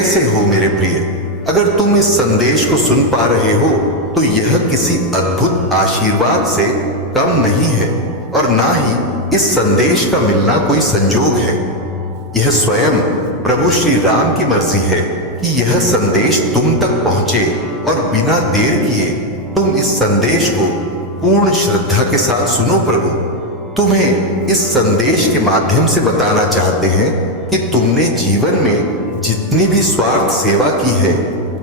कैसे हो मेरे प्रिय? अगर तुम इस संदेश को सुन पा रहे हो तो यह किसी अद्भुत आशीर्वाद से कम नहीं है और ना ही इस संदेश का मिलना कोई संजोग है। यह स्वयं प्रभु श्री राम की मर्जी है कि यह संदेश तुम तक पहुंचे और बिना देर किए तुम इस संदेश को पूर्ण श्रद्धा के साथ सुनो। प्रभु तुम्हें इस संदेश के माध्यम से बताना चाहते हैं कि तुमने जीवन में जितनी भी स्वार्थ सेवा की है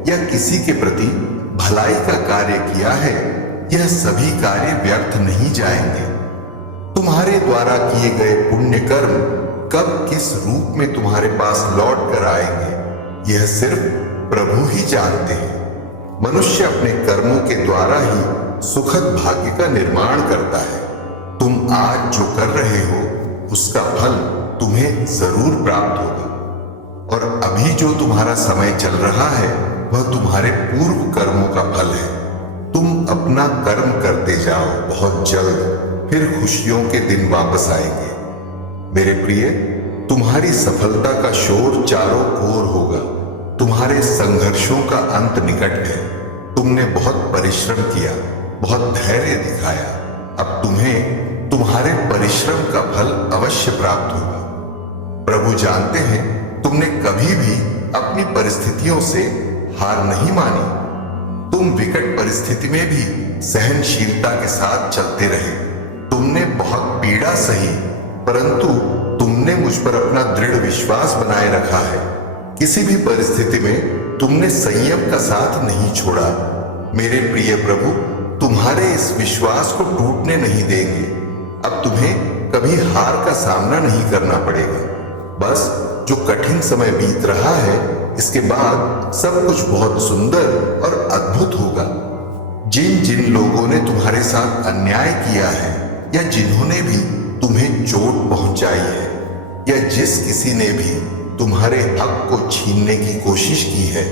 या किसी के प्रति भलाई का कार्य किया है, यह सभी कार्य व्यर्थ नहीं जाएंगे। तुम्हारे द्वारा किए गए पुण्य कर्म कब किस रूप में तुम्हारे पास लौट कर आएंगे, यह सिर्फ प्रभु ही जानते हैं। मनुष्य अपने कर्मों के द्वारा ही सुखद भाग्य का निर्माण करता है। तुम आज जो कर रहे हो उसका फल तुम्हें जरूर प्राप्त होगा और अभी जो तुम्हारा समय चल रहा है वह तुम्हारे पूर्व कर्मों का फल है। तुम अपना कर्म करते जाओ, बहुत जल्द फिर खुशियों के दिन वापस आएंगे। मेरे प्रिय, तुम्हारी सफलता का शोर चारों ओर होगा। तुम्हारे संघर्षों का अंत निकट है। तुमने बहुत परिश्रम किया, बहुत धैर्य दिखाया। अब तुम्हें तुम्हारे परिश्रम का फल अवश्य प्राप्त होगा। प्रभु जानते हैं तुमने कभी भी अपनी परिस्थितियों से हार नहीं मानी। तुम विकट परिस्थिति में भी सहनशीलता के साथ चलते रहे। तुमने बहुत पीड़ा सही, परंतु तुमने मुझ पर अपना दृढ़ विश्वास बनाए रखा है। किसी भी परिस्थिति में तुमने संयम का साथ नहीं छोड़ा। मेरे प्रिय प्रभु तुम्हारे इस विश्वास को टूटने नहीं देंगे। अब तुम्हें कभी हार का सामना नहीं करना पड़ेगा। बस जो कठिन समय बीत रहा है, इसके बाद सब कुछ बहुत सुंदर और अद्भुत होगा। जिन जिन लोगों ने तुम्हारे साथ अन्याय किया है या जिन्होंने भी तुम्हें चोट पहुंचाई है या जिस किसी ने भी तुम्हारे हक को छीनने की कोशिश की है,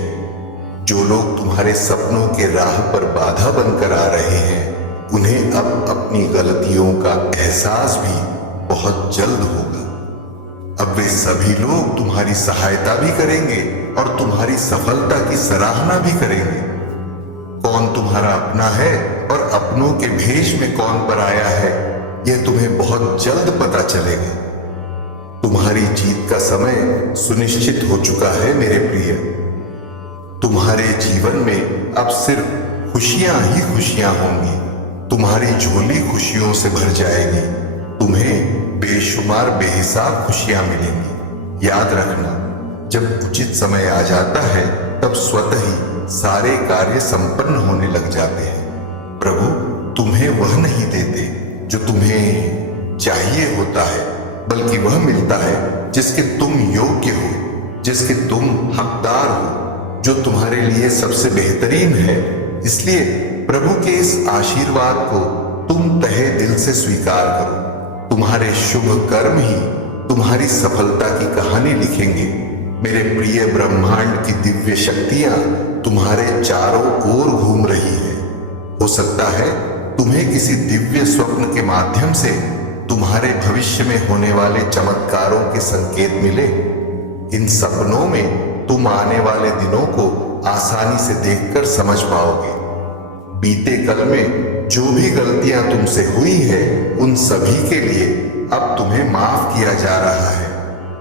जो लोग तुम्हारे सपनों के राह पर बाधा बनकर आ रहे हैं, उन्हें अब अपनी गलतियों का एहसास भी बहुत जल्द होगा। अब वे सभी लोग तुम्हारी सहायता भी करेंगे और तुम्हारी सफलता की सराहना भी करेंगे। कौन तुम्हारा अपना है और अपनों के भेष में कौन पर आया है, यह तुम्हें बहुत जल्द पता चलेगा। तुम्हारी जीत का समय सुनिश्चित हो चुका है मेरे प्रिय। तुम्हारे जीवन में अब सिर्फ खुशियां ही खुशियां होंगी। तुम्हारी झोली खुशियों से भर जाएगी। तुम्हें बेशुमार बेहिसाब खुशियां मिलेंगी। याद रखना, जब उचित समय आ जाता है तब स्वतः ही सारे कार्य संपन्न होने लग जाते हैं। प्रभु तुम्हें वह नहीं देते जो तुम्हें चाहिए होता है, बल्कि वह मिलता है जिसके तुम योग्य हो, जिसके तुम हकदार हो, जो तुम्हारे लिए सबसे बेहतरीन है। इसलिए प्रभु के इस आशीर्वाद को तुम तहे दिल से स्वीकार करो। तुम्हारे शुभ कर्म ही तुम्हारी सफलता की कहानी लिखेंगे। मेरे प्रिय, ब्रह्मांड की दिव्य शक्तियां तुम्हारे चारों ओर घूम रही है। हो सकता है तुम्हें किसी दिव्य स्वप्न के माध्यम से तुम्हारे भविष्य में होने वाले चमत्कारों के संकेत मिले। इन सपनों में तुम आने वाले दिनों को आसानी से देखकर समझ पाओगे। बीते कल में जो भी गलतियां तुमसे हुई है, उन सभी के लिए अब तुम्हें माफ किया जा रहा है।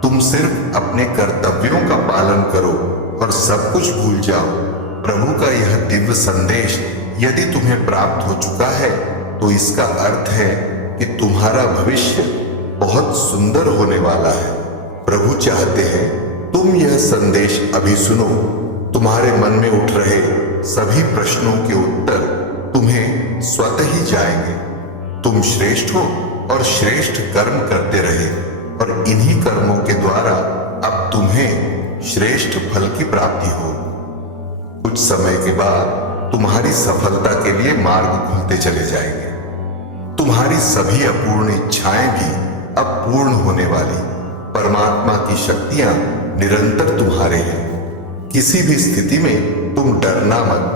तुम सिर्फ अपने कर्तव्यों का पालन करो और सब कुछ भूल जाओ। प्रभु का यह दिव्य संदेश यदि तुम्हें प्राप्त हो चुका है तो इसका अर्थ है कि तुम्हारा भविष्य बहुत सुंदर होने वाला है। प्रभु चाहते हैं तुम यह संदेश अभी सुनो। तुम्हारे मन में उठ रहे सभी प्रश्नों के उत्तर तुम्हें स्वतः ही जाएंगे। तुम श्रेष्ठ हो और श्रेष्ठ कर्म करते रहे और इन्हीं कर्मों के द्वारा अब तुम्हें श्रेष्ठ फल की प्राप्ति हो। कुछ समय के बाद तुम्हारी सफलता के लिए मार्ग खुलते चले जाएंगे। तुम्हारी सभी अपूर्ण इच्छाएं भी अब पूर्ण होने वाली। परमात्मा की शक्तियां निरंतर तुम्हारे हैं। किसी भी स्थिति में तुम डरना मत।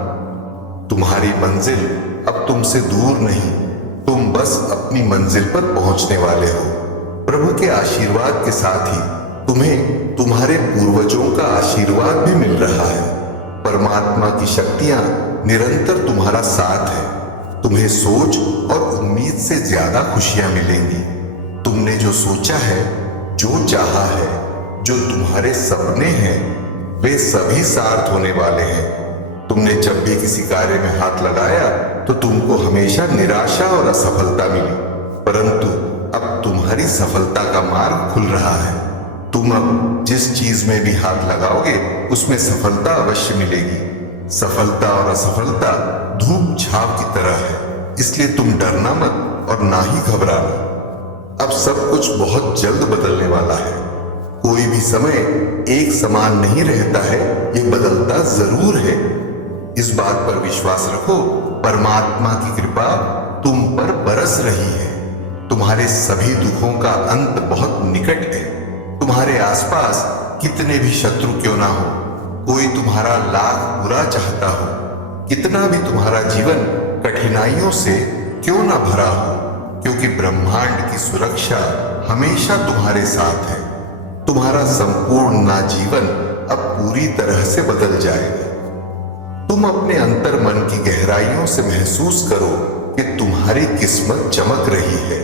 तुम्हारी मंजिल अब तुमसे दूर नहीं, तुम बस अपनी मंजिल पर पहुंचने वाले हो। प्रभु के आशीर्वाद के साथ ही तुम्हें तुम्हारे पूर्वजों का आशीर्वाद भी मिल रहा है। परमात्मा की शक्तियां निरंतर तुम्हारा साथ है। तुम्हें सोच और उम्मीद से ज्यादा खुशियां मिलेंगी। तुमने जो सोचा है, जो चाहा है, जो तुम्हारे सपने हैं, वे सभी सार्थ होने वाले हैं। तुमने जब भी किसी कार्य में हाथ लगाया तो तुमको हमेशा निराशा और असफलता मिली, परंतु अब तुम्हारी सफलता का मार्ग खुल रहा है। तुम अब जिस चीज में भी हाथ लगाओगे उसमें सफलता अवश्य मिलेगी। सफलता और असफलता धूप छाव की तरह है, इसलिए तुम डरना मत और ना ही घबराना। अब सब कुछ बहुत जल्द बदलने वाला है। कोई भी समय एक समान नहीं रहता है, ये बदलता जरूर है। इस बात पर विश्वास रखो, परमात्मा की कृपा तुम पर बरस रही है। तुम्हारे सभी दुखों का अंत बहुत निकट है। तुम्हारे आसपास कितने भी शत्रु क्यों ना हो, कोई तुम्हारा लाख बुरा चाहता हो, कितना भी तुम्हारा जीवन कठिनाइयों से क्यों ना भरा हो, क्योंकि ब्रह्मांड की सुरक्षा हमेशा तुम्हारे साथ है। तुम्हारा संपूर्ण ना जीवन अब पूरी तरह से बदल जाएगा। तुम अपने अंतर मन की गहराइयों से महसूस करो कि तुम्हारी किस्मत चमक रही है।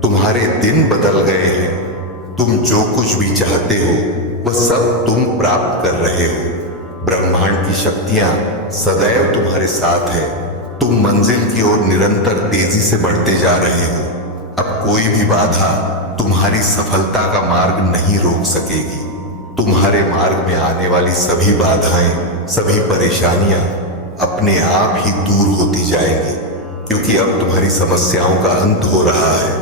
तुम्हारे दिन बदल गए हैं। तुम जो कुछ भी चाहते हो वह सब तुम प्राप्त कर रहे हो। ब्रह्मांड की शक्तियां सदैव तुम्हारे साथ है। तुम मंजिल की ओर निरंतर तेजी से बढ़ते जा रहे हो। अब कोई भी बाधा तुम्हारी सफलता का मार्ग नहीं रोक सकेगी। तुम्हारे मार्ग में आने वाली सभी बाधाएं, सभी परेशानियां अपने आप ही दूर होती जाएंगी, क्योंकि अब तुम्हारी समस्याओं का अंत हो रहा है।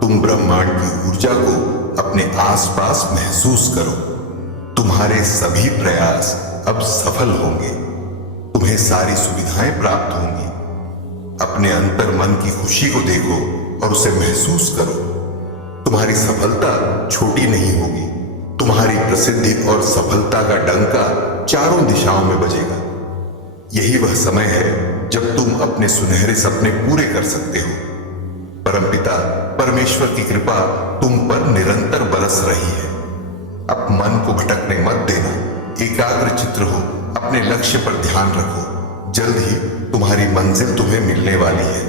तुम ब्रह्मांड की ऊर्जा को अपने आसपास महसूस करो। तुम्हारे सभी प्रयास अब सफल होंगे। तुम्हें सारी सुविधाएं प्राप्त होंगी। अपने अंतर मन की खुशी को देखो और उसे महसूस करो। तुम्हारी सफलता छोटी नहीं होगी। तुम्हारी प्रसिद्धि और सफलता का डंका चारों दिशाओं में बजेगा। यही वह समय है जब तुम अपने सुनहरे सपने पूरे कर सकते हो। परमपिता परमेश्वर की कृपा तुम पर निरंतर बरस रही है। अब मन को भटकने मत देना। एकाग्र चित्र हो, अपने लक्ष्य पर ध्यान रखो। जल्द ही तुम्हारी मंजिल तुम्हें मिलने वाली है।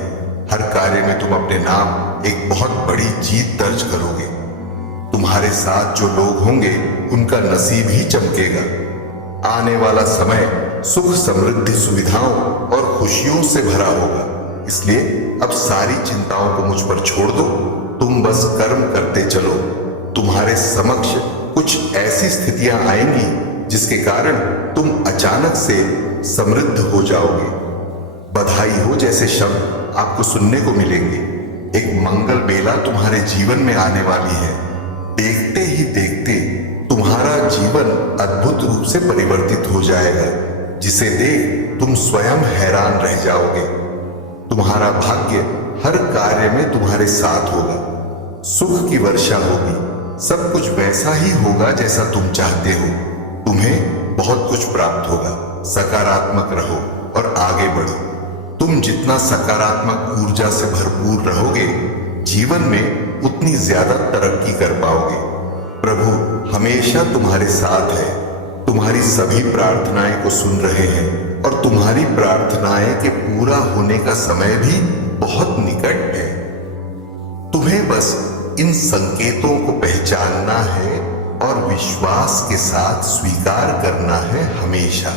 हर कार्य में तुम अपने नाम एक बहुत बड़ी जीत दर्ज करोगे। तुम्हारे साथ जो लोग होंगे उनका नसीब ही चमकेगा। आने वाला समय सुख, समृद्धि, सुविधाओं और खुशियों से भरा होगा। इसलिए अब सारी चिंताओं को मुझ पर छोड़ दो। तुम बस कर्म करते चलो। तुम्हारे समक्ष कुछ ऐसी स्थितियां आएंगी जिसके कारण तुम अचानक से समृद्ध हो जाओगे। बधाई हो जैसे शब्द आपको सुनने को मिलेंगे। एक मंगल बेला तुम्हारे जीवन में आने वाली है। देखते ही देखते तुम्हारा जीवन अद्भुत रूप से परिवर्तित हो जाएगा, जिसे देख तुम स्वयं हैरान रह जाओगे। तुम्हारा भाग्य हर कार्य में तुम्हारे साथ होगा। सुख की वर्षा होगी। सब कुछ वैसा ही होगा जैसा तुम चाहते हो। तुम्हें बहुत कुछ प्राप्त होगा। सकारात्मक रहो और आगे बढ़ो। तुम जितना सकारात्मक ऊर्जा से भरपूर रहोगे, जीवन में उतनी ज्यादा तरक्की कर पाओगे। प्रभु हमेशा तुम्हारे साथ है। तुम्हारी सभी प्रार्थनाएं को सुन रहे हैं और तुम्हारी प्रार्थनाएं के पूरा होने का समय भी बहुत निकट है। तुम्हें बस इन संकेतों को पहचानना है और विश्वास के साथ स्वीकार करना है हमेशा।